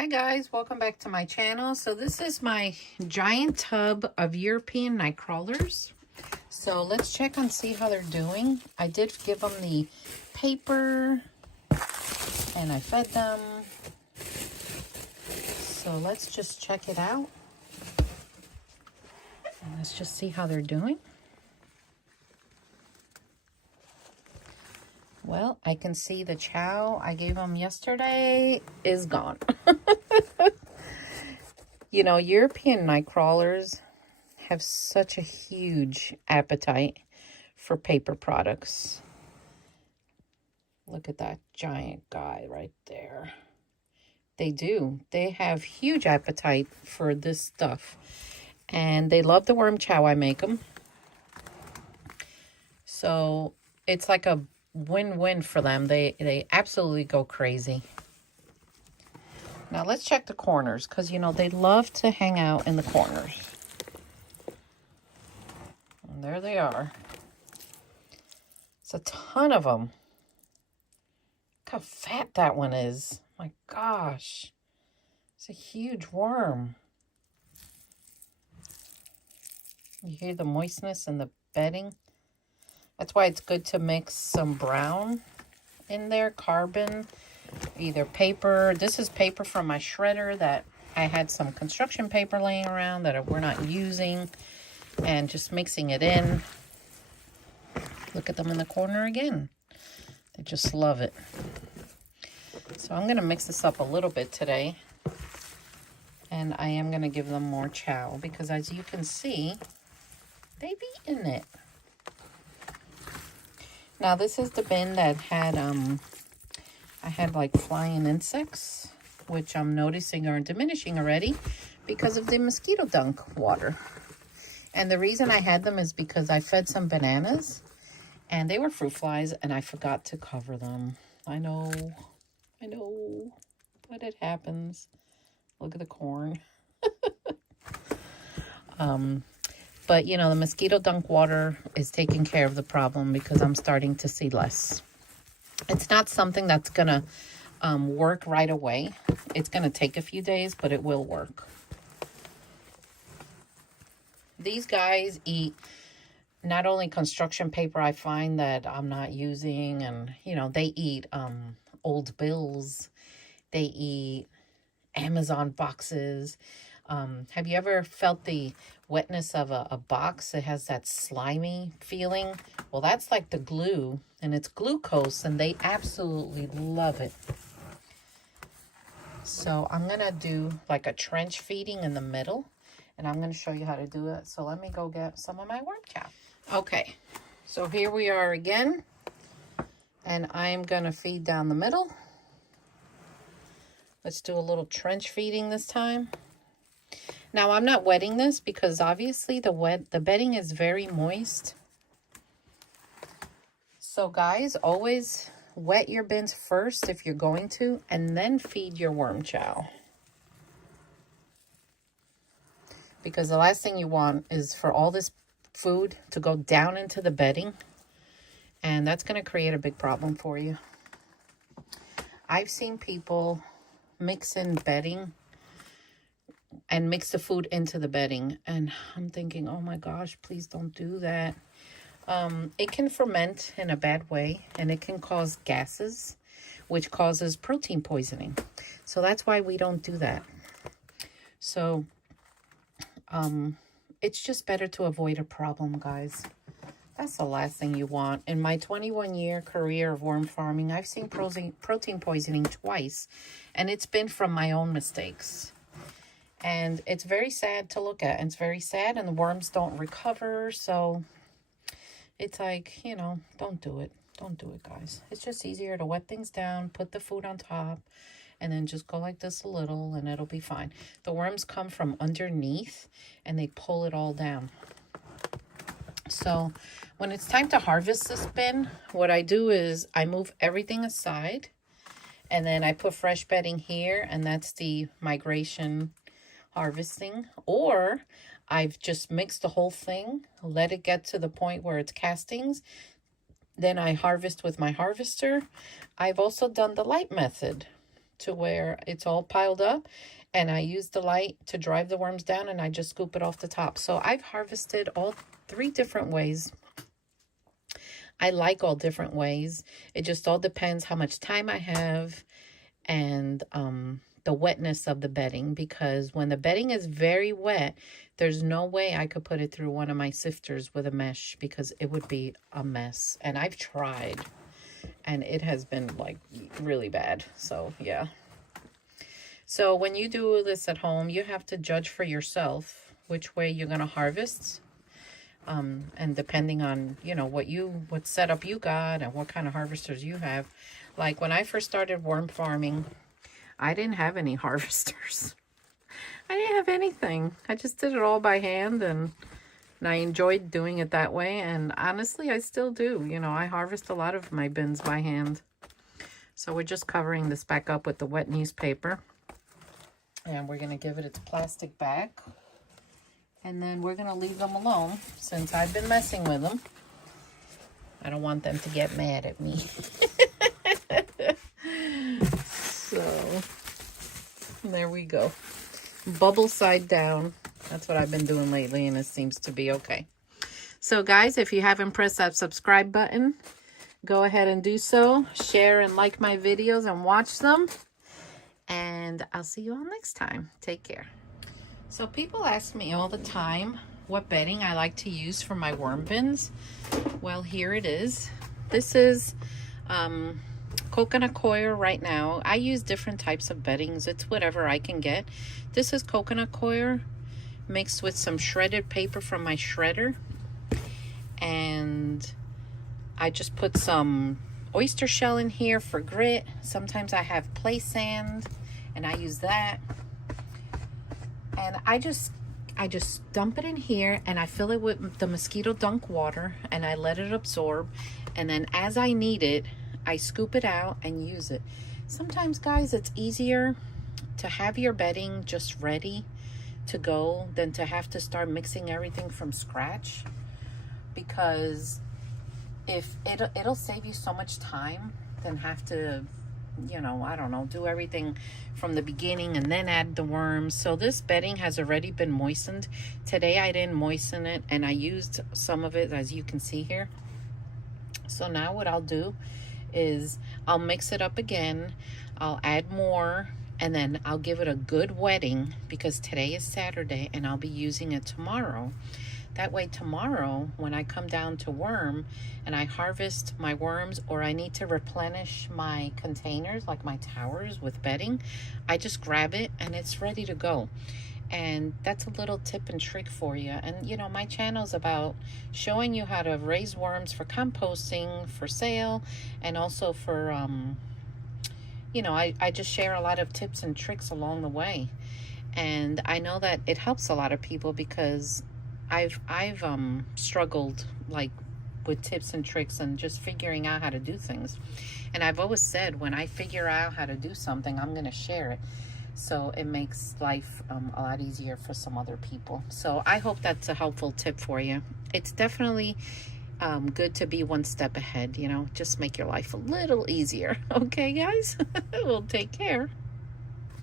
Hi guys, welcome back to my channel. So this is my giant tub of European night crawlers. So let's check and see how they're doing. I did give them the paper and I fed them. So let's just check it out. And let's just see how they're doing. Well, I can see the chow I gave them yesterday is gone. You know, European night crawlers have such a huge appetite for paper products. Look at that giant guy right there. They do. They have huge appetite for this stuff. And they love the worm chow I make them. So it's like a win-win for them. They absolutely go crazy. Now let's check the corners because, you know, they love to hang out in the corners. And there they are. It's a ton of them. Look how fat that one is. My gosh. It's a huge worm. You hear the moistness in the bedding? That's why it's good to mix some brown in there, carbon, either paper. This is paper from my shredder that I had some construction paper laying around that we're not using, and just mixing it in. Look at them in the corner again. They just love it. So I'm going to mix this up a little bit today, and I am going to give them more chow because, as you can see, they've eaten it. Now this is the bin that had I had like flying insects, which I'm noticing are diminishing already because of the mosquito dunk water. And the reason I had them is because I fed some bananas and they were fruit flies and I forgot to cover them. I know, but it happens. Look at the corn. But you know, the mosquito dunk water is taking care of the problem because I'm starting to see less. It's not something that's going to work right away. It's going to take a few days, but it will work. These guys eat not only construction paper I find that I'm not using, and, you know, they eat old bills. They eat Amazon boxes. Have you ever felt the wetness of a box? It has that slimy feeling. Well, that's like the glue, and it's glucose, and they absolutely love it. So I'm going to do like a trench feeding in the middle, and I'm going to show you how to do it. So let me go get some of my worm chow. Okay, so here we are again, and I'm going to feed down the middle. Let's do a little trench feeding this time. Now, I'm not wetting this because obviously the bedding is very moist. So guys, always wet your bins first if you're going to, and then feed your worm chow. Because the last thing you want is for all this food to go down into the bedding, and that's going to create a big problem for you. I've seen people mix in bedding and mix the food into the bedding, and I'm thinking, oh my gosh, please don't do that. It can ferment in a bad way, and it can cause gases, which causes protein poisoning. So that's why we don't do that. So it's just better to avoid a problem, guys. That's the last thing you want. In my 21-year career of worm farming, I've seen protein poisoning twice, and it's been from my own mistakes. And it's very sad to look at. And it's very sad, and the worms don't recover. So it's like, you know, don't do it. Don't do it, guys. It's just easier to wet things down, put the food on top, and then just go like this a little, and it'll be fine. The worms come from underneath, and they pull it all down. So when it's time to harvest this bin, what I do is I move everything aside, and then I put fresh bedding here, and that's the migration harvesting. Or I've just mixed the whole thing, let it get to the point where it's castings, then I harvest with my harvester. I've also done the light method. to where it's all piled up, and I use the light to drive the worms down, and I just scoop it off the top. So I've harvested all 3 different ways. I like all different ways. It just all depends how much time I have and the wetness of the bedding, because when the bedding is very wet, there's no way I could put it through one of my sifters with a mesh, because it would be a mess. And I've tried, and it has been like really bad. So yeah. So when you do this at home, you have to judge for yourself which way you're going to harvest. And depending on, you know, what setup you got and what kind of harvesters you have. Like when I first started worm farming, I didn't have any harvesters. I didn't have anything. I just did it all by hand, and I enjoyed doing it that way. And honestly, I still do. You know, I harvest a lot of my bins by hand. So we're just covering this back up with the wet newspaper. And we're going to give it its plastic back. And then we're going to leave them alone since I've been messing with them. I don't want them to get mad at me. So, there we go. Bubble side down. That's what I've been doing lately, and it seems to be okay. So, guys, if you haven't pressed that subscribe button, go ahead and do so. Share and like my videos and watch them. And I'll see you all next time. Take care. So people ask me all the time what bedding I like to use for my worm bins. Well, here it is. This is coconut coir right now. I use different types of beddings. It's whatever I can get. This is coconut coir mixed with some shredded paper from my shredder. And I just put some oyster shell in here for grit. Sometimes I have play sand, and I use that. And I just dump it in here, and I fill it with the mosquito dunk water, and I let it absorb. And then as I need it, I scoop it out and use it. Sometimes, guys, it's easier to have your bedding just ready to go than to have to start mixing everything from scratch, because if it'll save you so much time than have to, you know, I don't know, do everything from the beginning and then add the worms. So this bedding has already been moistened. Today I didn't moisten it, and I used some of it, as you can see here. So now what I'll do is I'll mix it up again. I'll add more, and then I'll give it a good wetting, because today is Saturday and I'll be using it tomorrow. That way tomorrow, when I come down to worm and I harvest my worms, or I need to replenish my containers, like my towers with bedding, I just grab it and it's ready to go. And that's a little tip and trick for you. And, you know, my channel's about showing you how to raise worms for composting, for sale, and also for, you know, I just share a lot of tips and tricks along the way. And I know that it helps a lot of people, because I've struggled like with tips and tricks and just figuring out how to do things. And I've always said, when I figure out how to do something, I'm going to share it. So it makes life a lot easier for some other people. So I hope that's a helpful tip for you. It's definitely good to be one step ahead, you know, just make your life a little easier. Okay, guys? Well, take care.